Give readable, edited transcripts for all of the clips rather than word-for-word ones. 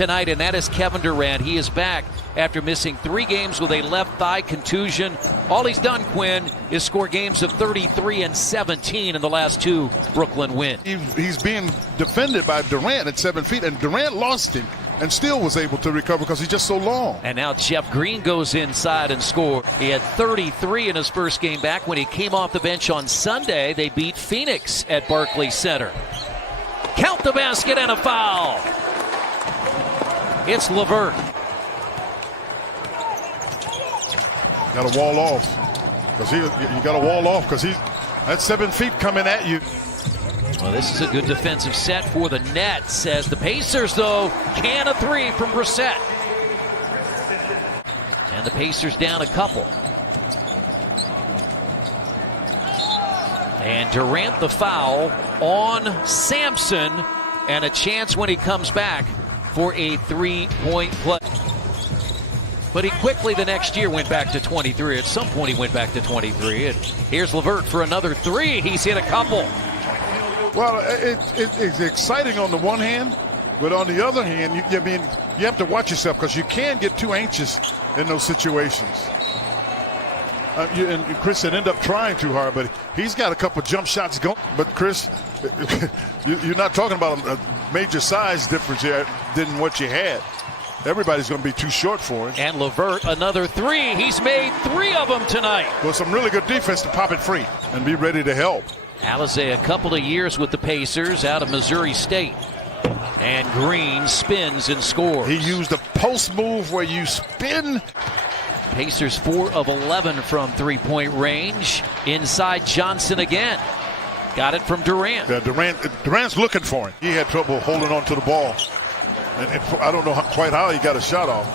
tonight, and that is Kevin Durant. He is back after missing 3 games with a left thigh contusion. All he's done, Quinn, is score games of 33 and 17 in the last 2 Brooklyn wins. He's being defended by Durant at 7 feet, and Durant lost him and still was able to recover because he's just so long. And now Jeff Green goes inside and scores. He had 33 in his first game back. When he came off the bench on Sunday, they beat Phoenix at Barclays Center. Count the basket and a foul. It's LeVert. Got to wall off because you got to wall off because that's 7 feet coming at you. Well, this is a good defensive set for the Nets as the Pacers, though, can a 3 from Brissett. And the Pacers down a couple. And Durant the foul on Sampson, and a chance when he comes back for a 3-point play. But he quickly the next year went back to 23. At some point he went back to 23. And here's LeVert for another 3. He's hit a couple. Well, it's exciting on the one hand, but on the other hand, you have to watch yourself because you can get too anxious in those situations. And Chris had ended up trying too hard, but he's got a couple jump shots going. But Chris, you're not talking about a major size difference here than what you had. Everybody's going to be too short for him. And LeVert, another 3. He's made 3 of them tonight. Well, some really good defense to pop it free and be ready to help. Alizé, a couple of years with the Pacers out of Missouri State. And Green spins and scores. He used a post move where you spin. Pacers 4 of 11 from 3-point range. Inside Johnson again. Got it from Durant. Yeah, Durant's looking for him. He had trouble holding on to the ball. And I don't know quite how he got a shot off.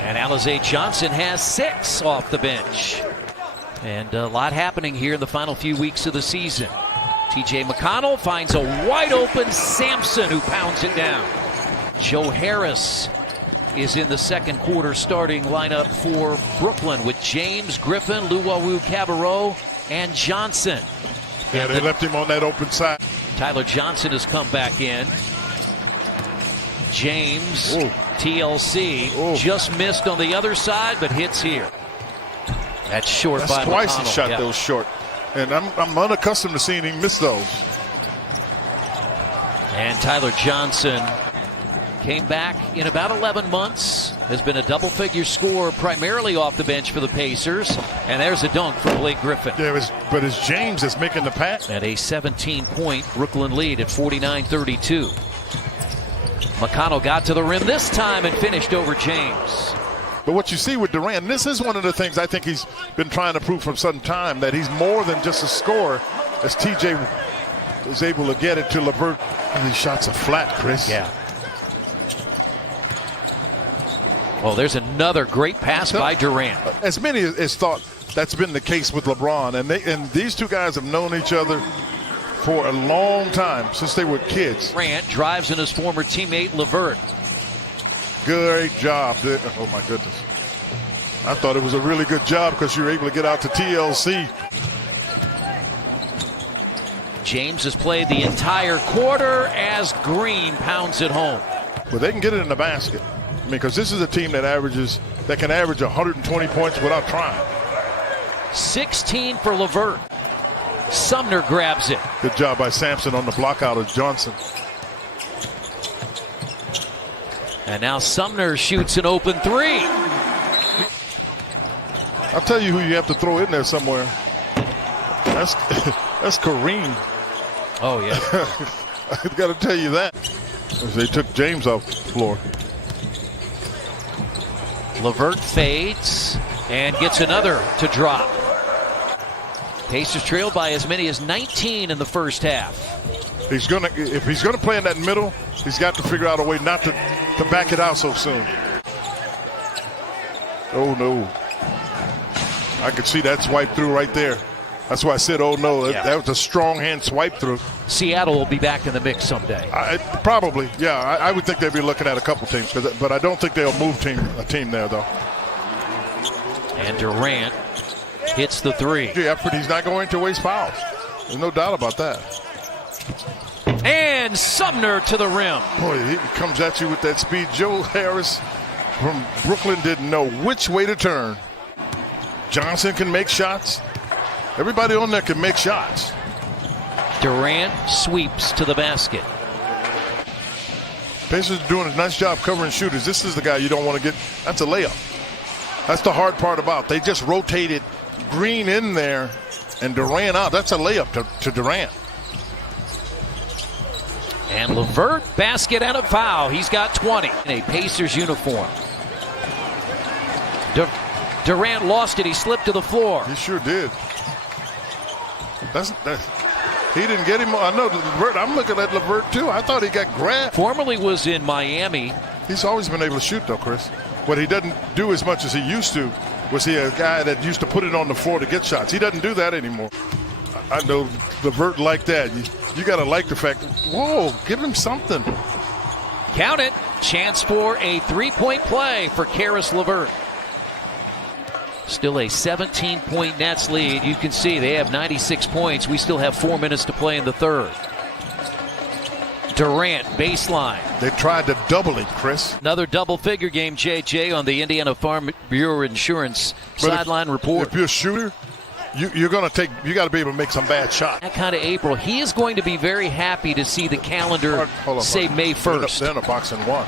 And Alizé Johnson has 6 off the bench. And a lot happening here in the final few weeks of the season. T.J. McConnell finds a wide open Sampson who pounds it down. Joe Harris is in the second quarter starting lineup for Brooklyn with James, Griffin, Luwawu-Cabarrot, and Johnson. Yeah, they left him on that open side. Tyler Johnson has come back in. James, TLC, just missed on the other side, but hits here. That's short by McConnell. Twice he shot those short. And I'm unaccustomed to seeing him miss those. And Tyler Johnson came back in about 11 months. Has been a double-figure scorer primarily off the bench for the Pacers. And there's a dunk for Blake Griffin. Yeah, but it's James that's making the pass. At a 17-point Brooklyn lead at 49-32. McConnell got to the rim this time and finished over James. But what you see with Durant, and this is one of the things I think he's been trying to prove for some time, that he's more than just a scorer, as TJ is able to get it to LeVert. And these shots are flat, Chris. Yeah. Well, there's another great pass by Durant. As many as thought that's been the case with LeBron, and these two guys have known each other for a long time, since they were kids. Durant drives in his former teammate LeVert. Great job. Oh, my goodness. I thought it was a really good job because you were able to get out to TLC. James has played the entire quarter as Green pounds it home. But they can get it in the basket. I mean, because this is a team that can average 120 points without trying. 16 for LeVert. Sumner grabs it. Good job by Sampson on the block out of Johnson. And now Sumner shoots an open 3. I'll tell you who you have to throw in there somewhere. That's Kareem. Oh, yeah. I've got to tell you that. They took James off the floor. LeVert fades and gets another to drop. Pacers trailed by as many as 19 in the first half. If he's gonna play in that middle, he's got to figure out a way not to back it out so soon. Oh no. I could see that swipe through right there. That's why I said, oh no, that was a strong hand swipe through. Seattle will be back in the mix someday. Probably, yeah. I would think they'd be looking at a couple teams, but I don't think they'll move a team there though. And Durant hits the 3. Effort, he's not going to waste fouls. There's no doubt about that. And Sumner to the rim. Boy, he comes at you with that speed. Joe Harris from Brooklyn didn't know which way to turn. Johnson can make shots. Everybody on there can make shots. Durant sweeps to the basket. Pacers are doing a nice job covering shooters. This is the guy you don't want to get. That's a layup. That's the hard part about it. They just rotated Green in there and Durant out. That's a layup to Durant. And LeVert, basket and a foul. He's got 20 in a Pacers uniform. Durant lost it. He slipped to the floor. He sure did. He didn't get him. I know LeVert. I'm looking at LeVert too. I thought he got grabbed. Formerly was in Miami. He's always been able to shoot though, Chris. What he doesn't do as much as he used to was he a guy that used to put it on the floor to get shots. He doesn't do that anymore. I know LeVert like that. You got to like the fact, whoa, give him something. Count it. Chance for a three-point play for Karis LeVert. Still a 17-point Nets lead. You can see they have 96 points. We still have 4 minutes to play in the third. Durant, baseline. They tried to double it, Chris. Another double-figure game, JJ, on the Indiana Farm Bureau Insurance sideline report. If you're a shooter, you got to be able to make some bad shots. That kind of April. He is going to be very happy to see the calendar say May 1st. They're in a box and one.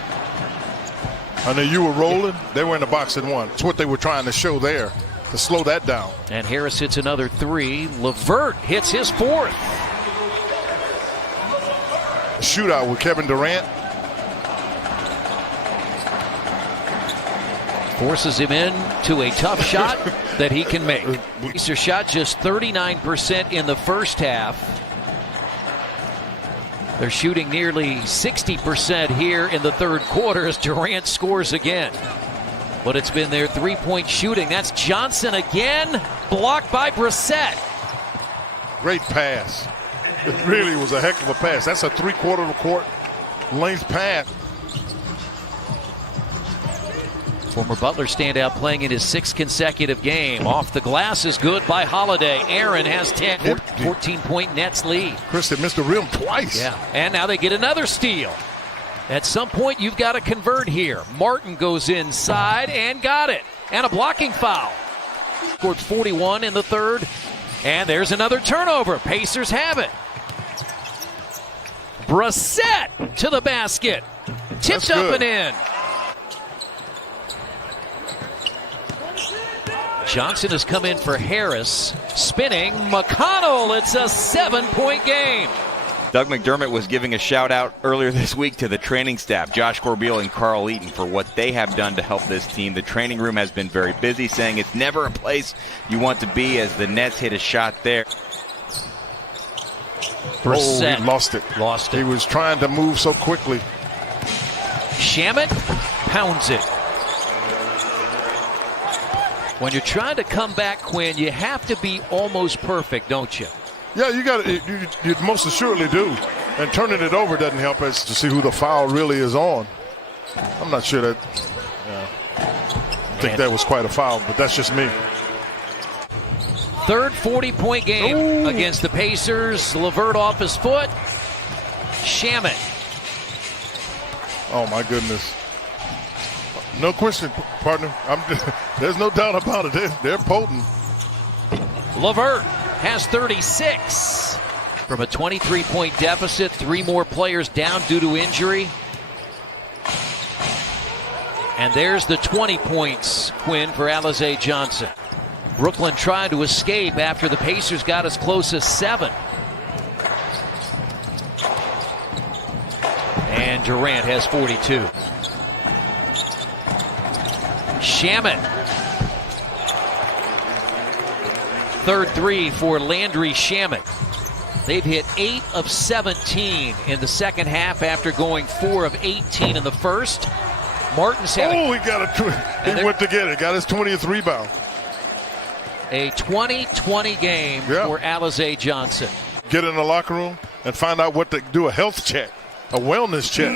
I know you were rolling. They were in the box and one. It's what they were trying to show there, to slow that down. And Harris hits another three. LeVert hits his fourth. Shootout with Kevin Durant. Forces him in to a tough shot that he can make. Pacers shot just 39% in the first half. They're shooting nearly 60% here in the third quarter as Durant scores again. But it's been their three-point shooting. That's Johnson again, blocked by Brissett. Great pass. It really was a heck of a pass. That's a three-quarter of a court length pass. Former Butler standout playing in his sixth consecutive game. Off the glass is good by Holiday. Aaron has 10. 14-point Nets lead. Chris, they missed the rim twice. Yeah, and now they get another steal. At some point, you've got to convert here. Martin goes inside and got it. And a blocking foul. Scored 41 in the third. And there's another turnover. Pacers have it. Brissett to the basket. Tipped up and in. Johnson has come in for Harris. Spinning McConnell. It's a 7-point game. Doug McDermott was giving a shout out earlier this week to the training staff, Josh Corbeil and Carl Eaton, for what they have done to help this team. The training room has been very busy, saying it's never a place you want to be as the Nets hit a shot there. Brissett. He lost it. Lost it. He was trying to move so quickly. Shamet pounds it. When you're trying to come back, Quinn, you have to be almost perfect, don't you? Yeah, you most assuredly do. And turning it over doesn't help us to see who the foul really is on. I'm not sure that. I think that was quite a foul, but that's just me. Third 40-point game against the Pacers. LeVert off his foot. Shamet. Oh, my goodness. No question, partner. There's no doubt about it. They're potent. LeVert has 36. From a 23-point deficit, 3 more players down due to injury. And there's the 20 points, Quinn, for Alize Johnson. Brooklyn tried to escape after the Pacers got as close as 7. And Durant has 42. Shamet. Third three for Landry Shamet. They've hit 8 of 17 in the second half after going 4 of 18 in the first. Martin's had he went to get it. Got his 20th rebound. A 20-20 game for Alize Johnson. Get in the locker room and find out what to do, a health check, a wellness check.